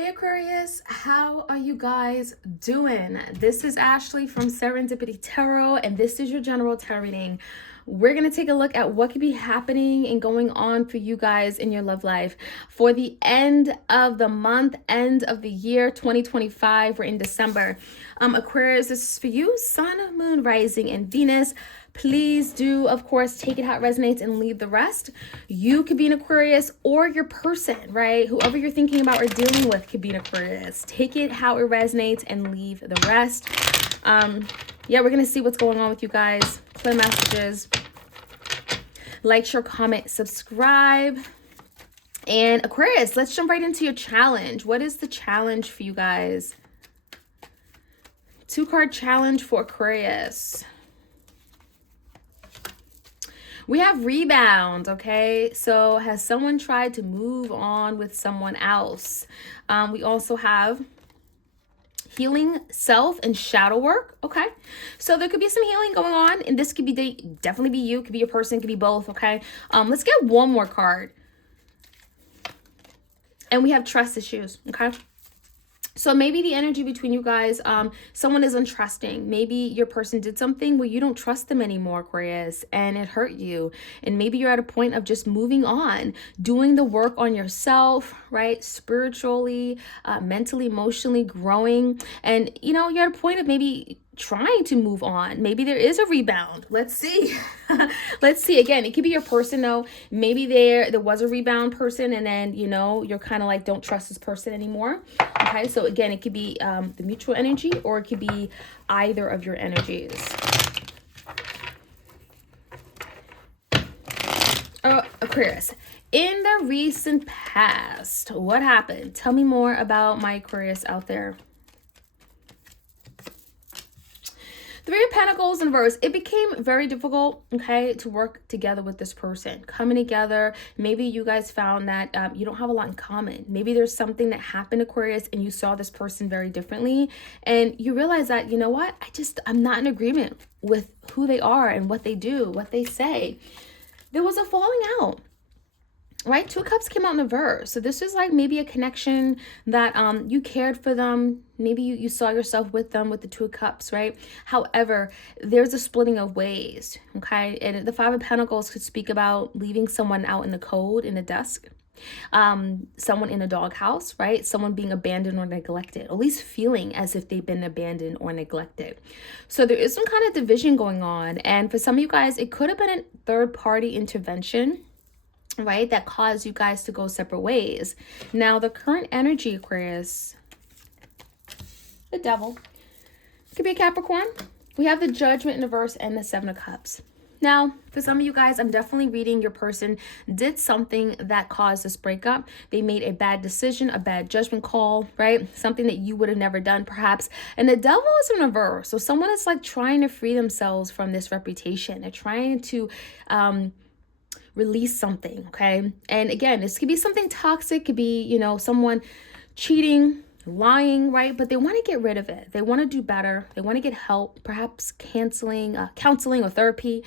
Hey Aquarius, how are you guys doing? This is Ashley from Serendipity Tarot, and this is your general tarot reading. We're going to take a look at what could be happening and going on for you guys in your love life for the end of the month, end of the year 2025. We're in December. Aquarius, this is for you, Sun, Moon, Rising, and Venus. Please do, of course, take it how it resonates and leave the rest. You could be an Aquarius, or your person, right? Whoever you're thinking about or dealing with could be an Aquarius. Take it how it resonates and leave the rest. Yeah, we're going to see what's going on with you guys. Clear messages. Like, share, comment, subscribe. And Aquarius, let's jump right into your challenge. What is the challenge for you guys? 2-card challenge for Aquarius. We have rebound, okay? So has someone tried to move on with someone else? We also have healing self and shadow work, okay? So there could be some healing going on, and this could be definitely be you, could be your person, could be both, okay? Let's get one more card. And we have trust issues, okay? So maybe the energy between you guys, someone is untrusting. Maybe your person did something where you don't trust them anymore, Aquarius, and it hurt you. And maybe you're at a point of just moving on, doing the work on yourself, right? Spiritually, mentally, emotionally growing. And, you know, you're at a point of maybe trying to move on. Maybe there is a rebound. Let's see. Let's see. Again, it could be your person though. Maybe there was a rebound person, and then, you know, you're kind of like, don't trust this person anymore. Okay, so again, it could be the mutual energy, or it could be either of your energies. Aquarius, in the recent past, what happened? Tell me more about my Aquarius out there. 3 of Pentacles in reverse. It became very difficult, okay, to work together with this person. Coming together, maybe you guys found that you don't have a lot in common. Maybe there's something that happened, Aquarius, and you saw this person very differently. And you realize that, you know what, I'm not in agreement with who they are and what they do, what they say. There was a falling out. Right? 2 Cups came out in reverse. So this is like maybe a connection that you cared for them. Maybe you saw yourself with them with the 2 Cups, right? However, there's a splitting of ways, okay? And the 5 of Pentacles could speak about leaving someone out in the cold, in the dusk. Someone in a doghouse, right? Someone being abandoned or neglected, at least feeling as if they've been abandoned or neglected. So there is some kind of division going on. And for some of you guys, it could have been a third-party intervention, right, that caused you guys to go separate ways. Now, the current energy, Aquarius, the Devil, could be a Capricorn. We have the Judgment in reverse and the 7 of Cups. Now, for some of you guys, I'm definitely reading your person did something that caused this breakup. They made a bad decision, a bad judgment call, right? Something that you would have never done, perhaps. And the Devil is in reverse. So someone is like trying to free themselves from this reputation. They're trying to release something, okay? And again, this could be something toxic, could be, you know, someone cheating, lying, right? But they want to get rid of it. They want to do better. They want to get help, perhaps counseling or therapy.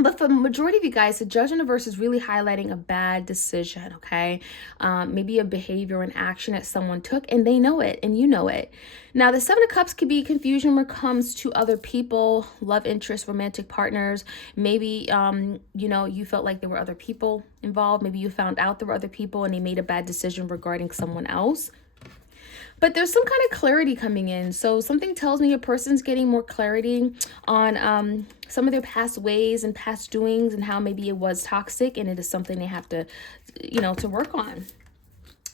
But for the majority of you guys, the Judge in reverse is really highlighting a bad decision, okay? Maybe a behavior and action that someone took, and they know it, and you know it. Now, the 7 of Cups could be confusion when it comes to other people, love interests, romantic partners. Maybe, you know, you felt like there were other people involved. Maybe you found out there were other people, and they made a bad decision regarding someone else. But there's some kind of clarity coming in. So something tells me a person's getting more clarity on some of their past ways and past doings, and how maybe it was toxic and it is something they have to, you know, to work on.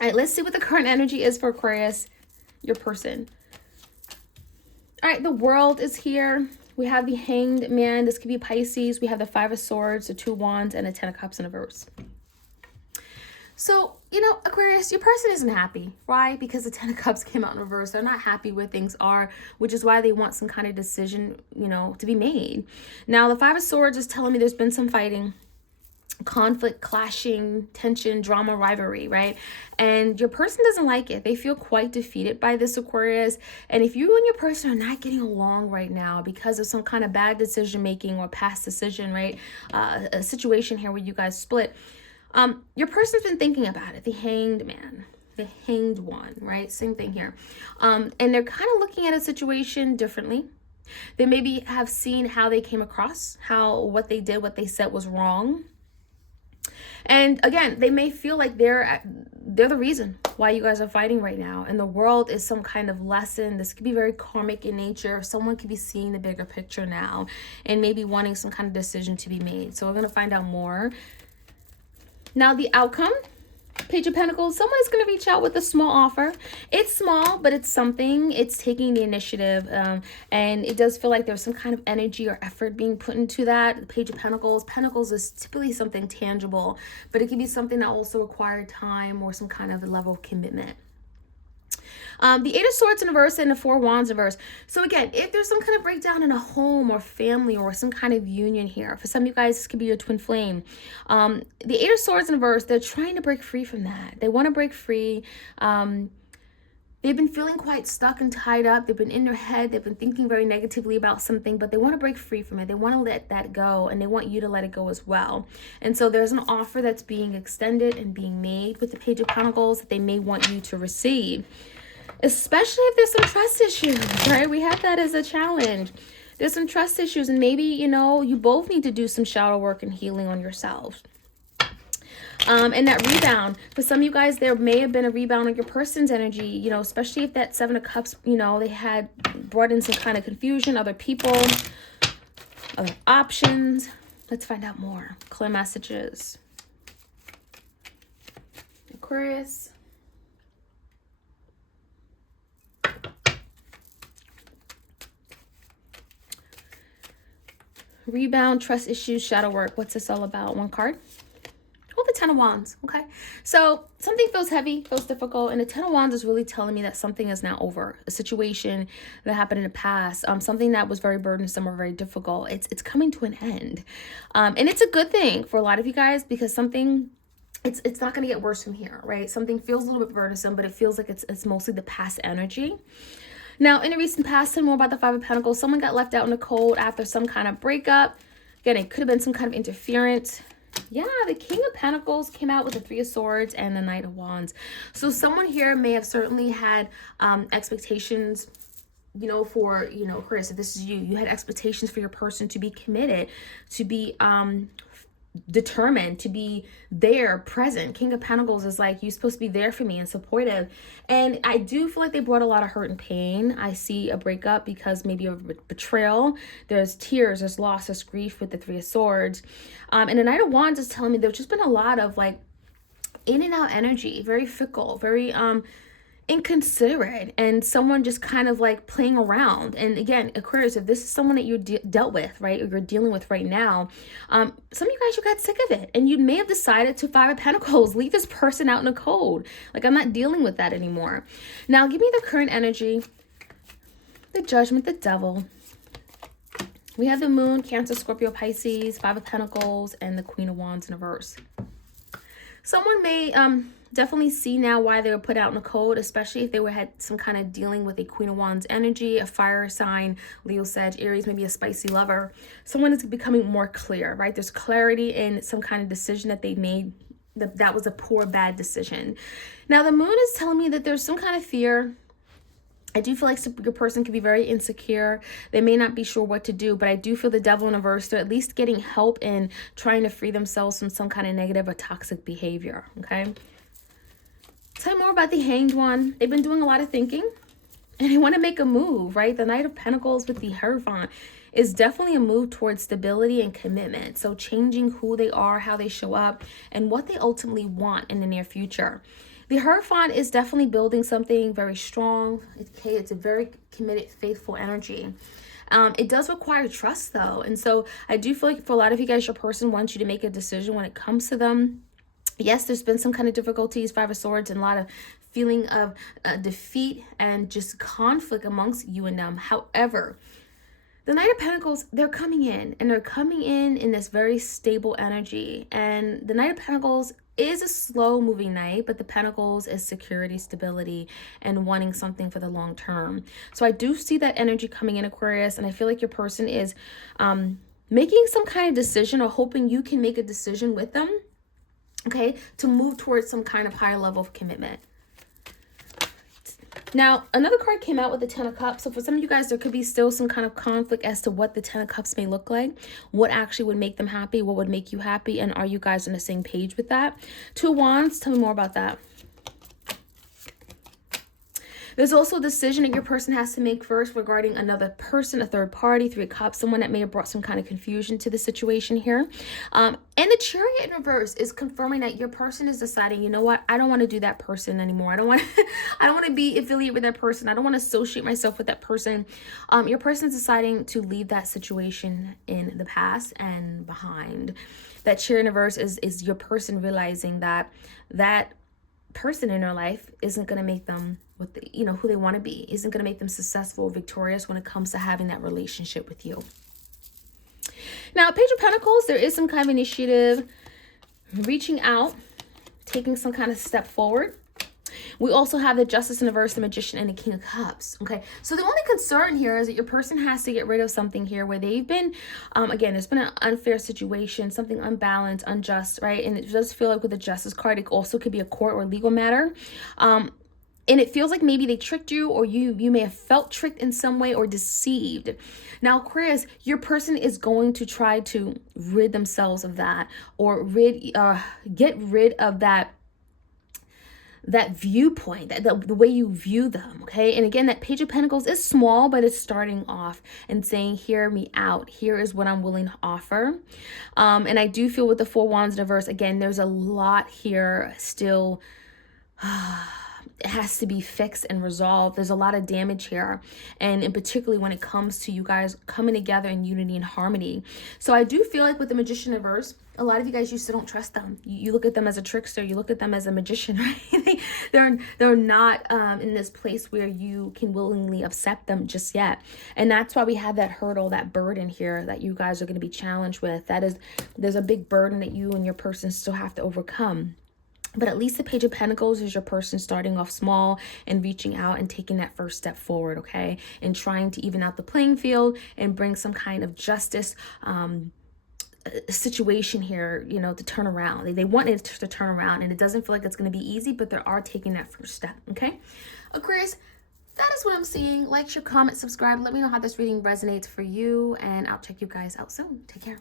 All right, let's see what the current energy is for Aquarius, your person. All right, the World is here. We have the Hanged Man. This could be Pisces. We have the 5 of Swords, the 2 Wands, and the 10 of Cups in reverse. So, you know, Aquarius, your person isn't happy, right? Because the 10 of Cups came out in reverse. They're not happy where things are, which is why they want some kind of decision, you know, to be made. Now, the 5 of Swords is telling me there's been some fighting, conflict, clashing, tension, drama, rivalry, right? And your person doesn't like it. They feel quite defeated by this, Aquarius. And if you and your person are not getting along right now because of some kind of bad decision making or past decision, right? A situation here where you guys split. Your person's been thinking about it, the Hanged Man. The Hanged One, right? Same thing here. And they're kind of looking at a situation differently. They maybe have seen how they came across, how what they did, what they said was wrong. And again, they may feel like they're the reason why you guys are fighting right now. And the world is some kind of lesson. This could be very karmic in nature. Someone could be seeing the bigger picture now and maybe wanting some kind of decision to be made. So we're going to find out more. Now the outcome. Page of Pentacles, someone is going to reach out with a small offer. It's small, but it's something. It's taking the initiative. And it does feel like there's some kind of energy or effort being put into that. The Page of Pentacles. Pentacles is typically something tangible, but it can be something that also requires time or some kind of a level of commitment. The Eight of Swords in reverse and the Four Wands in reverse. So again, if there's some kind of breakdown in a home or family or some kind of union here, for some of you guys, this could be your twin flame. The Eight of Swords in reverse, they're trying to break free from that. They want to break free. They've been feeling quite stuck and tied up. They've been in their head. They've been thinking very negatively about something, but they want to break free from it. They want to let that go, and they want you to let it go as well. And so there's an offer that's being extended and being made with the Page of Pentacles that they may want you to receive. Especially if there's some trust issues, right? We have that as a challenge. There's some trust issues, and maybe, you know, you both need to do some shadow work and healing on yourselves. And that rebound, for some of you guys, there may have been a rebound on your person's energy, you know, especially if that Seven of Cups, you know, they had brought in some kind of confusion, other people, other options. Let's find out more. Clear messages. Aquarius. Rebound, trust issues, shadow work. What's this all about? One card. Oh, the Ten of Wands. Okay. So something feels heavy, feels difficult. And the Ten of Wands is really telling me that something is now over. A situation that happened in the past. Something that was very burdensome or very difficult. It's coming to an end. And it's a good thing for a lot of you guys, because something, it's not going to get worse from here, right? Something feels a little bit burdensome, but it feels like it's mostly the past energy. Now, in the recent past, tell me more about the Five of Pentacles. Someone got left out in the cold after some kind of breakup. Again, it could have been some kind of interference. Yeah, the King of Pentacles came out with the Three of Swords and the Knight of Wands. So someone here may have certainly had expectations, you know, for, you know, Chris, if this is you, you had expectations for your person to be committed, to be determined, to be there, present. King of Pentacles is like, you're supposed to be there for me and supportive. And I do feel like they brought a lot of hurt and pain. I see a breakup because maybe of betrayal. There's tears, there's loss, there's grief with the Three of Swords. And the Knight of Wands is telling me there's just been a lot of like in and out energy, very fickle, very inconsiderate, and someone just kind of like playing around. And again, Aquarius, if this is someone that you dealt with, right, or you're dealing with right now, some of you guys, you got sick of it, and you may have decided to Five of Pentacles, leave this person out in the cold. Like, I'm not dealing with that anymore. Now, give me the current energy, the Judgment, the Devil. We have the Moon, Cancer, Scorpio, Pisces, Five of Pentacles, and the Queen of Wands in reverse. Someone may definitely see now why they were put out in the cold, especially if they had some kind of dealing with a Queen of Wands energy, a fire sign, Leo, Sag, Aries, maybe a spicy lover. Someone is becoming more clear, right? There's clarity in some kind of decision that they made. That was a poor, bad decision. Now, the Moon is telling me that there's some kind of fear. I do feel like your person could be very insecure. They may not be sure what to do, but I do feel the Devil in reverse. They're at least getting help in trying to free themselves from some kind of negative or toxic behavior, okay? Tell me more about the Hanged One. They've been doing a lot of thinking, and they want to make a move, right? The Knight of Pentacles with the Hierophant is definitely a move towards stability and commitment. So changing who they are, how they show up, and what they ultimately want in the near future. The Hierophant is definitely building something very strong. Okay, it's a very committed, faithful energy. It does require trust, though. And so I do feel like for a lot of you guys, your person wants you to make a decision when it comes to them. Yes, there's been some kind of difficulties, Five of Swords, and a lot of feeling of defeat and just conflict amongst you and them. However, the Knight of Pentacles, they're coming in, and they're coming in this very stable energy. And the Knight of Pentacles is a slow moving knight, but the Pentacles is security, stability, and wanting something for the long term. So I do see that energy coming in, Aquarius, and I feel like your person is making some kind of decision, or hoping you can make a decision with them, okay, to move towards some kind of higher level of commitment. Now, another card came out with the Ten of Cups. So for some of you guys, there could be still some kind of conflict as to what the Ten of Cups may look like, what actually would make them happy, what would make you happy, and are you guys on the same page with that? Two of Wands, tell me more about that. There's also a decision that your person has to make first regarding another person, a third party, Three of Cups, someone that may have brought some kind of confusion to the situation here. And the Chariot in reverse is confirming that your person is deciding, you know what, I don't want to do that person anymore. I don't want to be affiliated with that person. I don't want to associate myself with that person. Your person is deciding to leave that situation in the past and behind. That Chariot in reverse is your person realizing that person in their life isn't going to make them who they want to be, isn't going to make them successful, victorious when it comes to having that relationship with you. Now, Page of Pentacles, there is some kind of initiative, reaching out, taking some kind of step forward. We also have the Justice in reverse, the Magician, and the King of Cups. Okay, so the only concern here is that your person has to get rid of something here where they've been, again, there's been an unfair situation, something unbalanced, unjust, right? And it does feel like with the Justice card, it also could be a court or legal matter. And it feels like maybe they tricked you, or you may have felt tricked in some way or deceived. Now, Aquarius, your person is going to try to rid themselves of that, or get rid of that viewpoint, the way you view them, okay? And again, that Page of Pentacles is small, but it's starting off and saying, hear me out. Here is what I'm willing to offer. And I do feel with the Four Wands in reverse, again, there's a lot here still. It has to be fixed and resolved. There's a lot of damage here, and in particularly when it comes to you guys coming together in unity and harmony. So I do feel like with the Magician in reverse, a lot of you guys, you still don't trust them. You look at them as a trickster. You look at them as a magician, right? They're not in this place where you can willingly accept them just yet. And that's why we have that hurdle, that burden here that you guys are going to be challenged with. There's a big burden that you and your person still have to overcome. But at least the Page of Pentacles is your person starting off small and reaching out and taking that first step forward, okay? And trying to even out the playing field and bring some kind of justice situation here, to turn around. They want it to turn around, and it doesn't feel like it's going to be easy, but they are taking that first step, okay? Aquarius, that is what I'm seeing. Like, share, comment, subscribe. Let me know how this reading resonates for you, and I'll check you guys out soon. Take care.